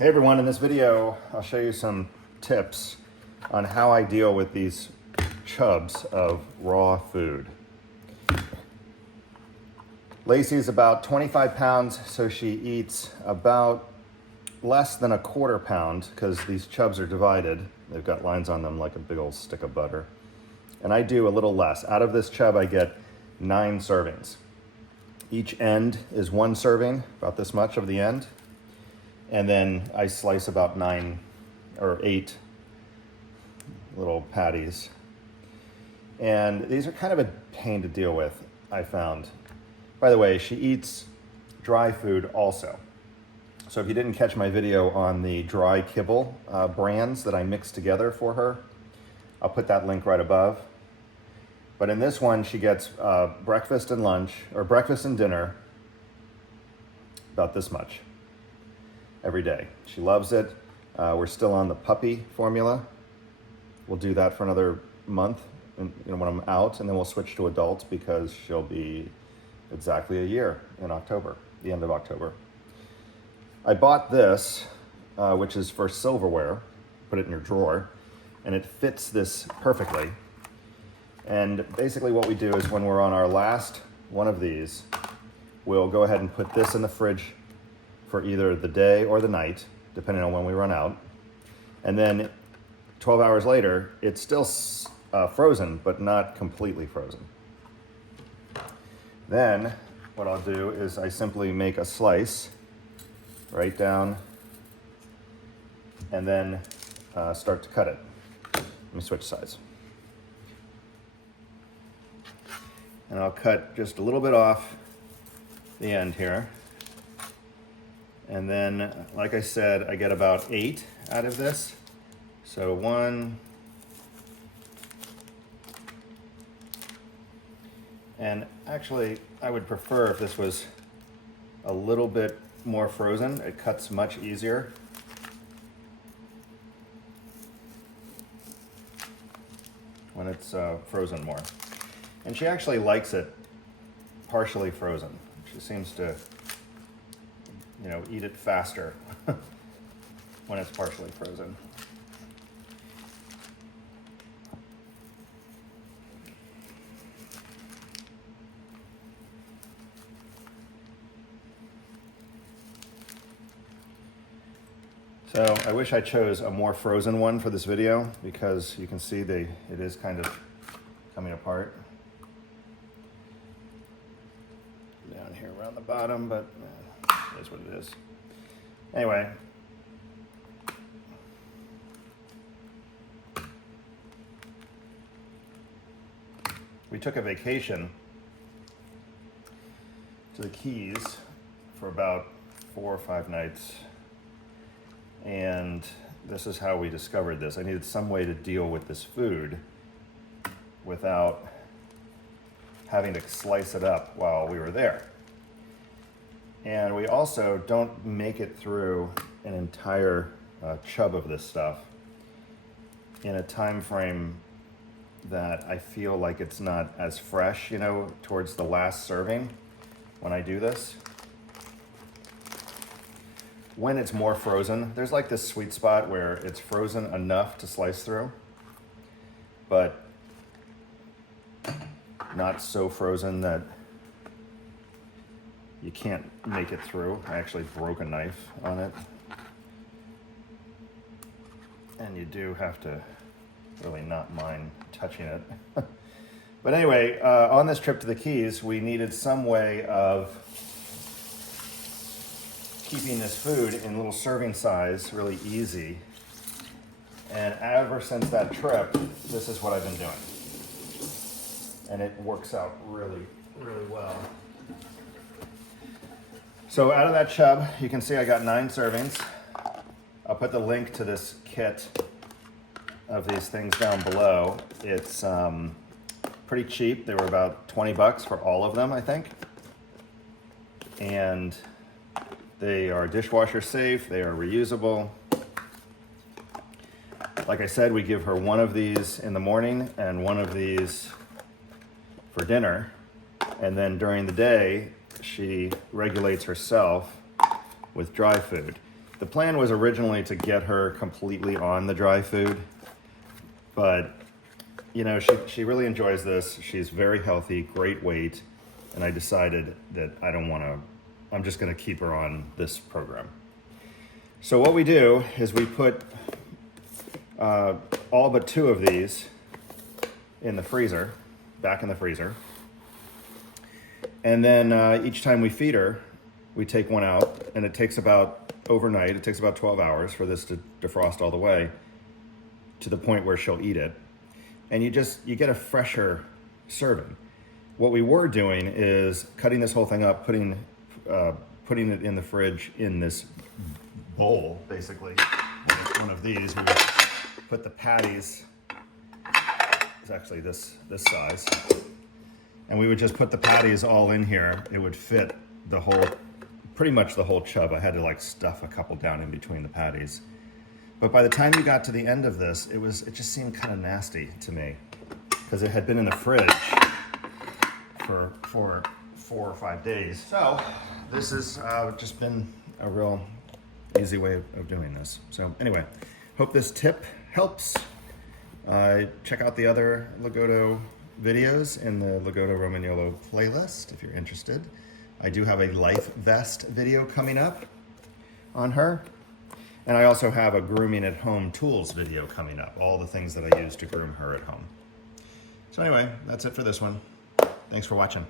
Hey everyone, in this video I'll show you some tips on how I deal with these chubs of raw food. Lacey's about 25 pounds, so she eats about less than a quarter pound because these chubs are divided. They've got lines on them like a big old stick of butter. And I do a little less. Out of this chub I get 9 servings. Each end is 1 serving, about this much of the end. And then I slice about 9 or 8 little patties. And these are kind of a pain to deal with, I found. By the way, she eats dry food also. So if you didn't catch my video on the dry kibble brands that I mixed together for her, I'll put that link right above. But in this one, she gets breakfast and lunch, or breakfast and dinner, about this much every day. She loves it. We're still on the puppy formula. We'll do that for another month when I'm out, and then we'll switch to adults because she'll be exactly a year in October, the end of October. I bought this, which is for silverware. Put it in your drawer, and it fits this perfectly. And basically what we do is when we're on our last one of these, we'll go ahead and put this in the fridge for either the day or the night, depending on when we run out. And then 12 hours later, it's still frozen, but not completely frozen. Then what I'll do is I simply make a slice right down and then start to cut it. Let me switch sides. And I'll cut just a little bit off the end here. And then, like I said, I get about 8 out of this. So 1, and actually I would prefer if this was a little bit more frozen. It cuts much easier. When it's frozen more. And she actually likes it partially frozen. She seems to eat it faster when it's partially frozen. So I wish I chose a more frozen one for this video because you can see it is kind of coming apart down here around the bottom, but it is what it is. Anyway, we took a vacation to the Keys for about 4 or 5 nights, and this is how we discovered this. I needed some way to deal with this food without having to slice it up while we were there. And we also don't make it through an entire chub of this stuff in a time frame that I feel like it's not as fresh, towards the last serving when I do this. When it's more frozen, there's like this sweet spot where it's frozen enough to slice through, but not so frozen that you can't make it through. I actually broke a knife on it. And you do have to really not mind touching it. But anyway, on this trip to the Keys, we needed some way of keeping this food in little serving size really easy. And ever since that trip, this is what I've been doing. And it works out really, really well. So out of that chub, you can see I got 9 servings. I'll put the link to this kit of these things down below. It's pretty cheap. They were about 20 bucks for all of them, I think. And they are dishwasher safe. They are reusable. Like I said, we give her 1 of these in the morning and 1 of these for dinner. And then during the day, she regulates herself with dry food. The plan was originally to get her completely on the dry food, but you know, she really enjoys this. She's very healthy, great weight, and I decided that I'm just gonna keep her on this program. So what we do is we put all but 2 of these in the freezer, back in the freezer. And then each time we feed her, we take one out, and it takes about overnight, it takes about 12 hours for this to defrost all the way to the point where she'll eat it. And you get a fresher serving. What we were doing is cutting this whole thing up, putting it in the fridge in this bowl, basically. One of these, we would put the patties, it's actually this size, and we would just put the patties all in here. It would fit pretty much the whole chub. I had to like stuff a couple down in between the patties. But by the time you got to the end of this, it just seemed kind of nasty to me because it had been in the fridge for 4 or 5 days. So this has just been a real easy way of doing this. So anyway, hope this tip helps. Check out the other Lagotto videos in the Lagotto Romagnolo playlist if you're interested. I do have a life vest video coming up on her. And I also have a grooming at home tools video coming up, all the things that I use to groom her at home. So anyway, that's it for this one. Thanks for watching.